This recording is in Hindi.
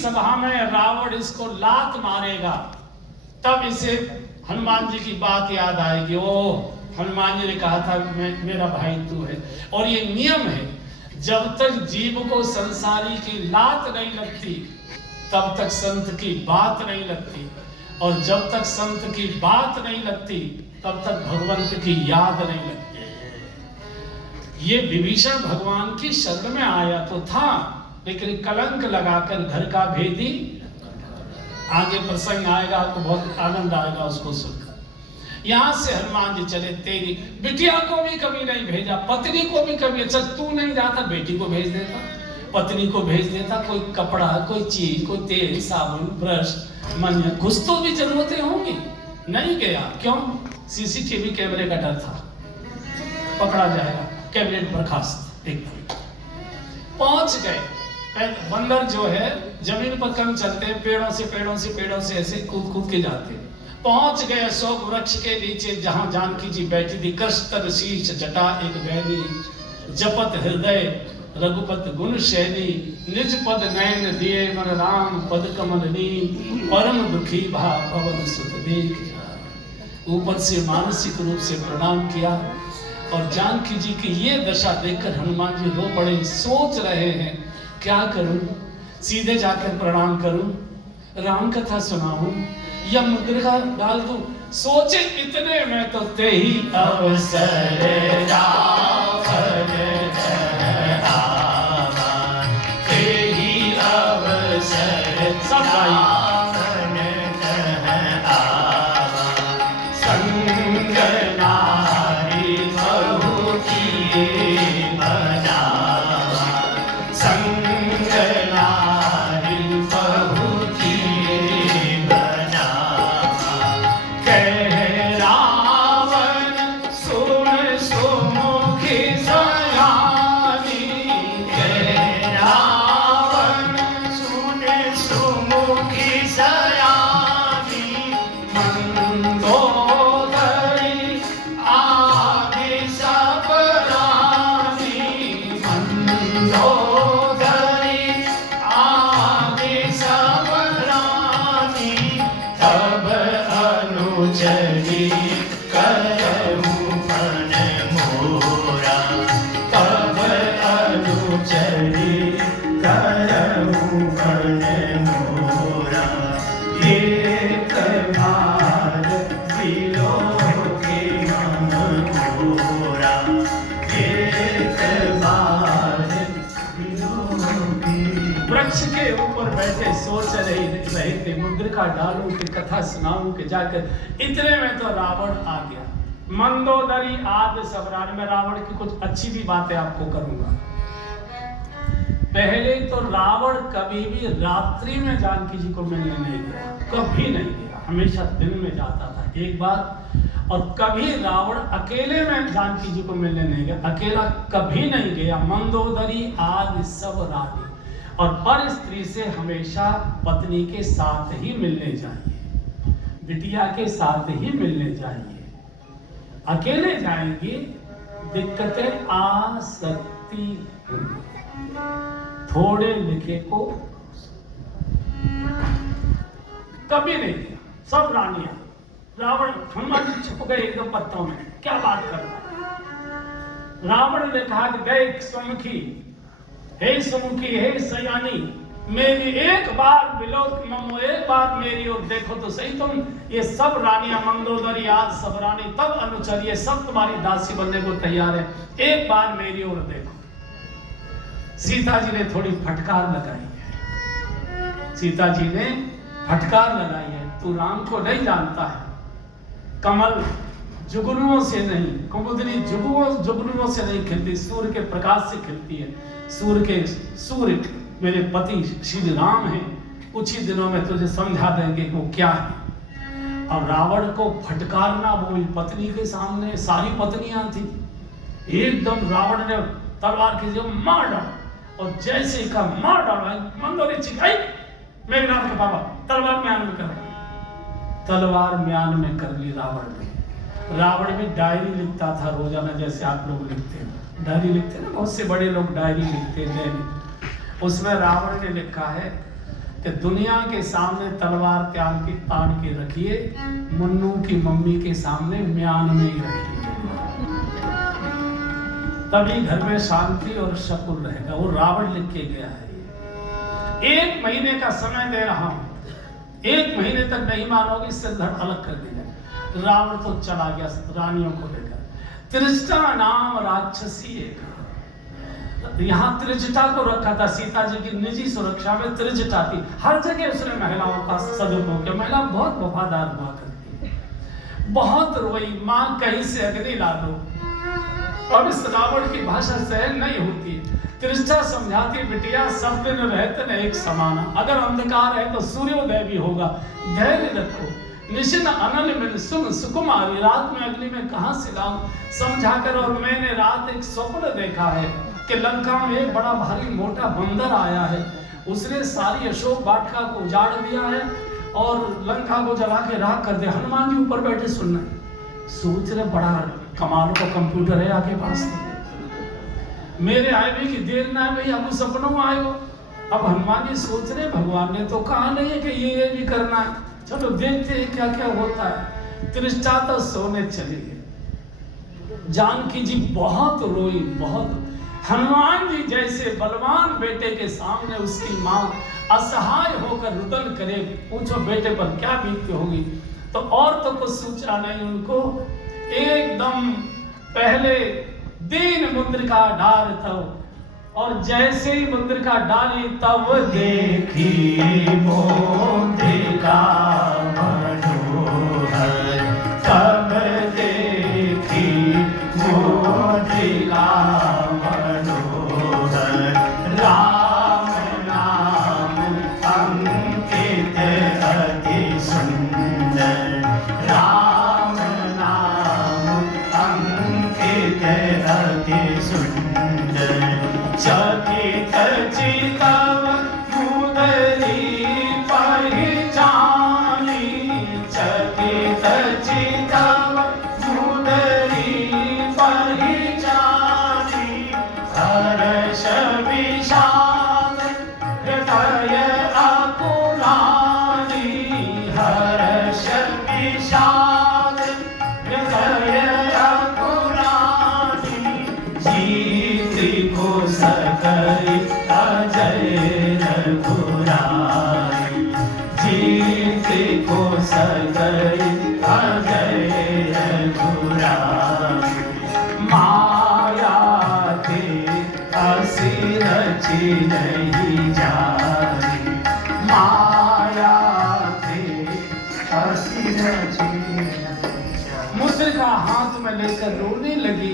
सभा में रावण इसको लात मारेगा, तब इसे हनुमान जी की बात याद आएगी। ओ, हनुमान जी ने कहा था मेरा भाई तू है। और ये नियम है, जब तक जीव को संसारी की लात नहीं लगती तब तक संत की बात नहीं लगती, और जब तक संत की बात नहीं लगती तब तक भगवंत की याद नहीं लगती। ये विभीषण भगवान की शरण में आया तो था, लेकिन कलंक लगाकर घर का भेदी। आगे प्रसंग आएगा, आपको बहुत आनंद आएगा उसको सुनकर। यहां से हनुमान जी चले, तेरी बिटिया को भी कभी नहीं भेजा, पत्नी को भी कभी, अच्छा तू नहीं जाता बेटी को भेज देता, पत्नी को भेज देता, कोई कपड़ा, कोई चीज, कोई तेल, साबुन, ब्रश, मन, कुछ तो भी जरूरतें होंगी। नहीं गया, क्यों? सीसीटीवी कैमरे का डर था, पकड़ा जाएगा, कैबिनेट बर्खास्त एकदम। पहुंच गए। बंदर जो है जमीन पर कम चलते हैं, पेड़ों से ऐसे कूद कूद के जाते हैं। पहुंच गए अशोक वृक्ष के नीचे, जहां जानकी जी बैठी थी। कृष्ण शीश जटा एक बैनी, जपत हृदय रघुपत गुण शैली, निज पद नयन दिए मन राम, पद कमल नीम, परम दुखी भा पवन सुत देख। ऊपर से मानसिक रूप से प्रणाम किया, और जानकी जी की ये दशा देखकर हनुमान जी रो पड़े। सोच रहे हैं क्या करूं, सीधे जाकर प्रणाम करूं, राम कथा सुनाऊं या मुद्रिका डाल दूं। सोचे इतने में तो ते ही अवसर रावण आवा, ते ही अवसर सब भाई सोच रहे थे मुद्रिका डालूं कि कथा सुनाऊं कि जाकर। इतने में तो रावण आ गया। मंदोदरी आदि सबरान में रावण की कुछ अच्छी भी बातें आपको करूंगा। पहले तो रावण कभी भी रात्रि में जानकी जी को मिलने नहीं गया, कभी नहीं गया, हमेशा दिन में जाता था एक बार। और कभी रावण अकेले में जानकी जी को मिलने नहीं गया, अकेला कभी नहीं गया। मंदोदरी आदि सब रानी, और पर स्त्री से हमेशा पत्नी के साथ ही मिलने चाहिए, बिटिया के साथ ही मिलने चाहिए। अकेले जाएंगे दिक्कतें आ सकती हैं। थोड़े लिखे को कभी नहीं दिया, सब रानियां। रावण हनुमान जी छुप गए एकदम पत्तों में, क्या बात कर रहा है। रावण ने कहा कि देख सुमुखी, हे सुमुखी, हे सयानी, मेरी एक बार विलोक ममो, एक बार मेरी ओर देखो तो सही तुम। ये सब रानियां मंदोदरी आज सब रानी, तब अनुचर, ये सब तुम्हारी दासी बनने को तैयार है, एक बार मेरी ओर देखो। सीता जी ने थोड़ी फटकार लगाई है, सीता जी ने फटकार लगाई है, तू राम को नहीं जानता है। कमल जुगनुओं से नहीं, कुमुदनी जुगनुओं से नहीं खिलती, सूर्य के प्रकाश से खिलती है। सूर्य मेरे पति श्री राम हैं, कुछ ही दिनों में तुझे समझा देंगे वो क्या है। अब रावण को फटकारना, वो पत्नी के सामने, सारी पत्नियां थी, एकदम रावण ने तलवार की जो मार डाला, और जैसे ही का मार डाला, मंदोदरी चिल्लाई, मेघनाथ के बाबा तलवार म्यान में कर, तलवार म्यान में कर ली रावण ने। रावण भी डायरी लिखता था रोजाना, जैसे आप लोग लिखते हैं, डायरी लिखते हैं ना, बहुत से बड़े लोग डायरी लिखते हैं। उसमें रावण ने लिखा है कि दुनिया के सामने तलवार तान के रखिए, मुन्नू की मम्मी के सामने म्यान में ही रखिए, तभी घर में शांति और सुकून रहेगा। वो रावण लिख के गया है। 1 महीने का समय दे रहा हूं, 1 महीने तक नहीं मानोगे, इससे धड़ अलग कर दिया। रावण तो चला गया रानियों को लेकर। त्रिजटा नाम राक्षसी एक, यहाँ त्रिजटा को रखा था। सीता जी की निजी सुरक्षा में त्रिजटा थी। हर जगह उसने महिलाओं का सदुपयोग किया। महिला बहुत वफादार हुआ करती है, बहुत रोई, माँ कहीं से अग्नि ला दो। अब इस रावण की भाषा सहन नहीं होती। त्रिजटा समझाती, बिटिया सब दिन रहते न एक समाना, अगर अंधकार है तो सूर्योदय भी होगा, धैर्य रखो। निशिन अनल में सुन सुकुमारी, रात में अग्नि में कहां से लाऊं, समझाकर। और मैंने रात एक स्वप्न देखा है कि लंका में एक बड़ा भारी मोटा बंदर आया है, उसने सारी अशोक वाटिका को उजाड़ दिया है और लंका को जला के राख कर दिया। हनुमान जी ऊपर बैठे सुनना, सोच रहे बड़ा कमाल का कंप्यूटर है आपके पास, मेरे आए भी कि देर ना है भाई, आपको सपनों में आए हो। अब हनुमान जी सोच रहे भगवान ने तो कहा नहीं है कि ये भी करना है, चलो देखते हैं क्या क्या होता है। त्रिजटा तो सोने चली गई। जानकी जी बहुत रोई, बहुत। हनुमान जी जैसे बलवान बेटे के सामने उसकी माँ असहाय होकर रुदन करे, पूछो बेटे पर क्या बीती होगी। तो और तो कुछ सूझा नहीं उनको, एकदम पहले दीन मुद्रिका डाल तब, और जैसे ही मुद्रिका डाली तब देखी मुद्रिका मनोहर, तब देखी मुद्रिका मनोहर, राम नाम अंकित अति सुंदर, राम नाम अंकित अति सुंदर, चकित चितव मुदरी पहचानी, चकित चितव मुदरी पहचानी, हर्ष विषाद हृदय अकुलानी, हर्ष विषाद हृदय अकुलानी, जीति को सकई अजय रघुराई, जीति को सकई अजय रघुराई, माया के असी रची नहीं जाई, माया के असी रची। मुद्रिका हाथ में लेकर रोने लगी।